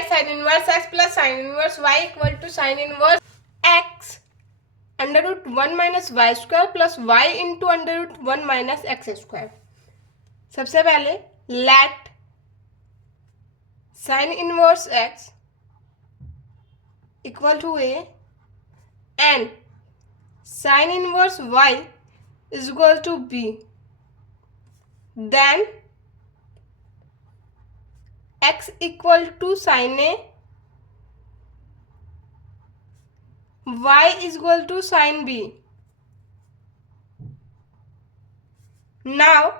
write sin inverse x plus sin inverse y equal to sin inverse x under root 1 minus y square plus y into under root 1 minus x square. सबसे पहले let sin inverse x equal to a and sin inverse y is equal to b. Then x equal to sin a, y is equal to sin b. Now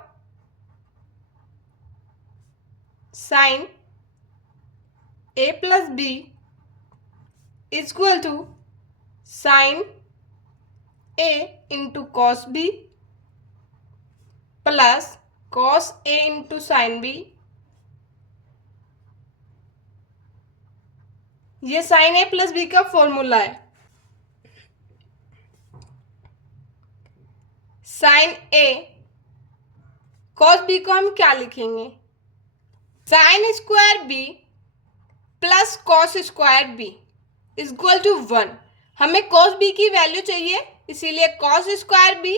sin a plus b is equal to sin a into cos b plus cos a into sin b. ये sin a plus b का formula है. sin a cos b को हम क्या लिखेंगे? sin square b plus cos square b is equal to 1. हमें cos b की value चाहिए, इसीलिए cos square b,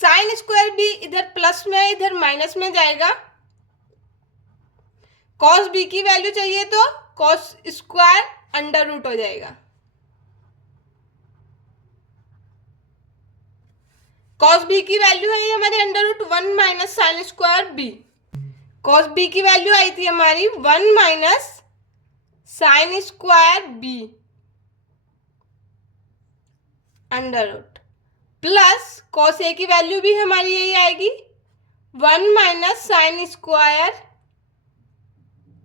sin square b इधर प्लस में इधर माइनस में जाएगा. cos b की वैल्यू चाहिए तो cos स्क्वायर अंडर रूट हो जाएगा. cos b की वैल्यू है हमारी under root 1 minus sine square b. cos b की वैल्यू आई थी हमारी 1 minus sine square b under root plus cos a की वैल्यू भी हमारी यही आएगी 1 minus sine square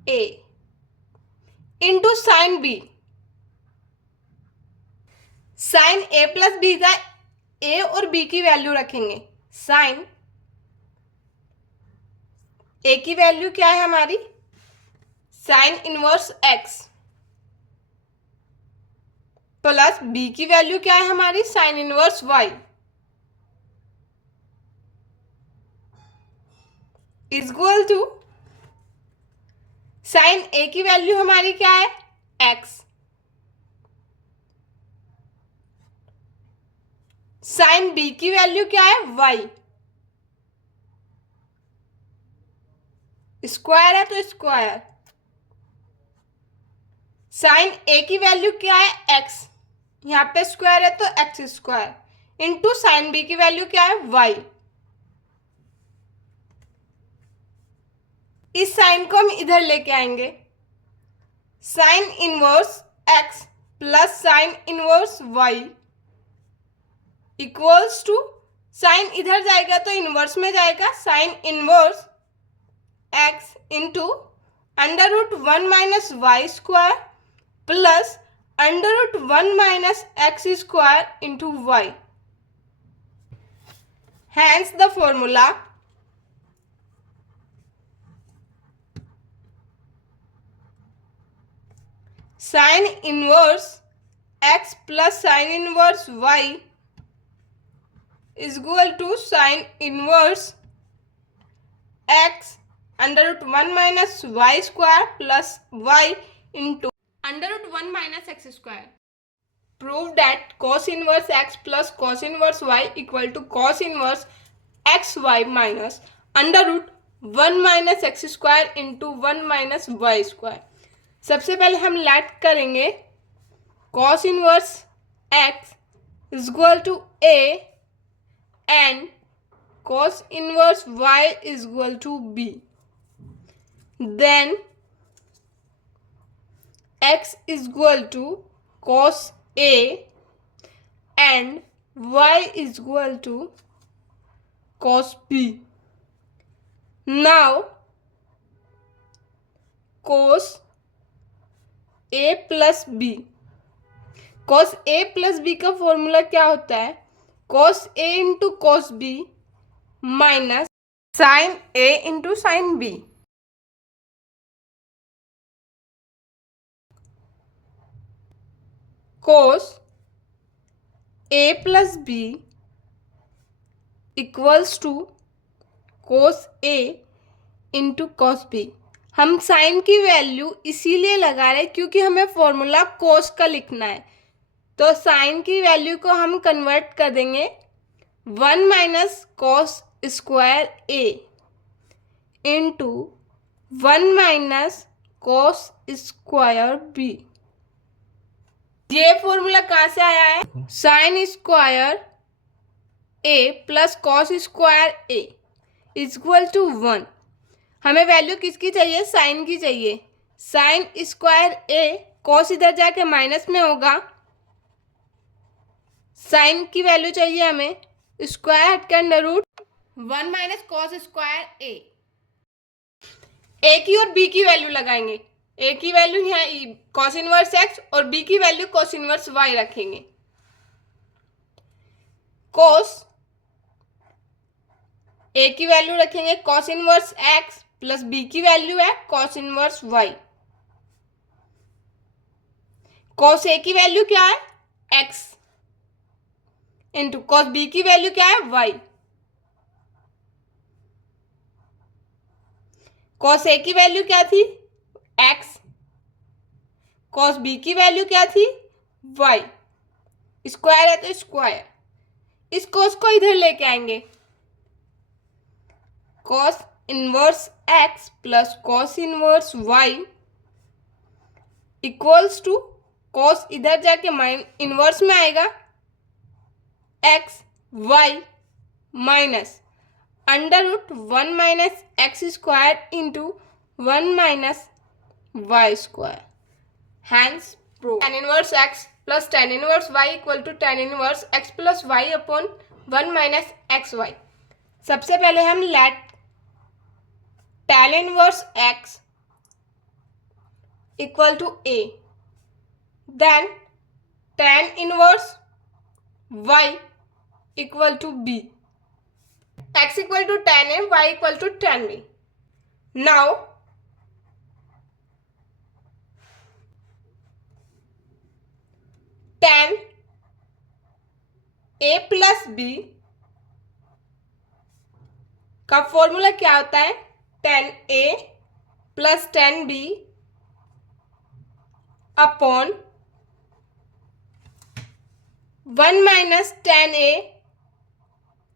a into sine b. Sine a plus b का a और b की वैल्यू रखेंगे. साइन a की वैल्यू क्या है हमारी? Sine inverse x plus b की वैल्यू क्या है हमारी? Sine inverse y is equal to sine a की वैल्यू हमारी क्या है? x. साइन b की वैल्यू क्या है? y. स्क्वायर है तो स्क्वायर. साइन a की वैल्यू क्या है? x. यहाँ पे स्क्वायर है तो x square into sine b की वैल्यू क्या है? y. इस साइन को हम इधर लेके आएंगे. Sine inverse x plus sine inverse y equals to sine इधर जाएगा तो इनवर्स में जाएगा. Sine inverse x into under root 1 minus y square plus under root 1 minus x square into y. Hence the formula sine inverse x plus sine inverse y is equal to sine inverse x under root 1 minus y square plus y into under root 1 minus x square. Prove that cos inverse x plus cos inverse y equal to cos inverse x y minus under root 1 minus x square into 1 minus y square. सबसे पहले हम let करेंगे cos inverse x is equal to a and cos inverse y is equal to b. Then x is equal to cos a and y is equal to cos b. Now cos a plus b. cos a plus b का formula क्या होता है? cos a into cos b minus sine a into sine b. cos a plus b equals to cos a into cos b. हम sign की value इसीलिए लगा रहे हैं क्योंकि हमें फॉर्मूला कोस का लिखना है। तो साइन की वैल्यू को हम कन्वर्ट कर देंगे 1 minus cos square A into 1 minus cos square B. ये फॉर्मूला कहाँ से आया है? Sine square A plus cos square A equal to 1। हमें वैल्यू किसकी चाहिए? साइन की चाहिए। साइन स्क्वायर ए, कॉस इधर जाके माइनस में होगा, साइन की वैल्यू चाहिए हमें, स्क्वायर हट के under root 1 minus cos square A की और बी की वैल्यू लगाएंगे। ए की वैल्यू यहाँ कॉस इनवर्स एक्स और बी की वैल्यू कॉस इनवर्स वाई रखेंगे। कॉस ए की वैल्यू रखेंगे cos inverse x plus b की वैल्यू है cos inverse y. Cos a की वैल्यू क्या है? एक्स इंटू कॉस बी की वैल्यू क्या है? वाई। कॉस ए की वैल्यू क्या थी? एक्स। कॉस बी की वैल्यू क्या थी? वाई। स्क्वायर है तो स्क्वायर, इस कॉस को इधर लेके आएंगे, cos inverse x plus cos inverse y equals to, cos इधर जाके इनवर्स में आएगा x y minus under root 1 minus x square into 1 minus y square. Hence prove tan inverse x plus tan inverse y equal to tan inverse x plus y upon 1 minus x y. सबसे पहले हम let tan inverse x equal to a, then tan inverse y equal to b, x equal to tan a, y equal to tan b. Now tan a plus b का formula क्या होता है? tan a plus tan b upon 1 minus tan a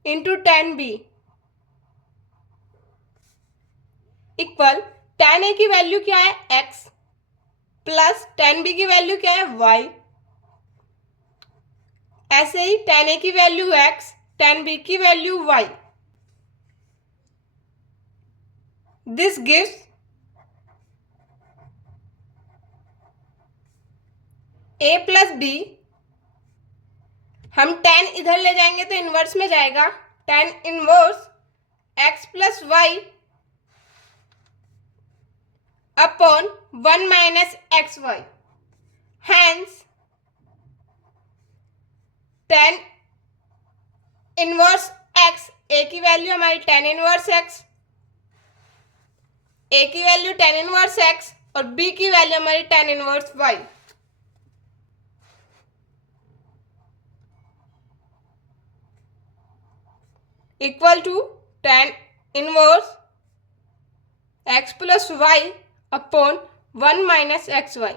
into tan b equal tan a की value क्या है? x plus tan b की value क्या है? y। ऐसे ही tan a की वैल्यू x, tan b की value y। This gives a plus b। हम tan इधर ले जाएंगे तो इनवर्स में जाएगा, tan inverse x plus y upon 1 minus x y. Hence tan inverse x, a की वैल्यू हमारी tan इनवर्स x, a की वैल्यू tan इनवर्स x और b की वैल्यू हमारी tan inverse y equal to tan inverse x plus y upon 1 minus x Y.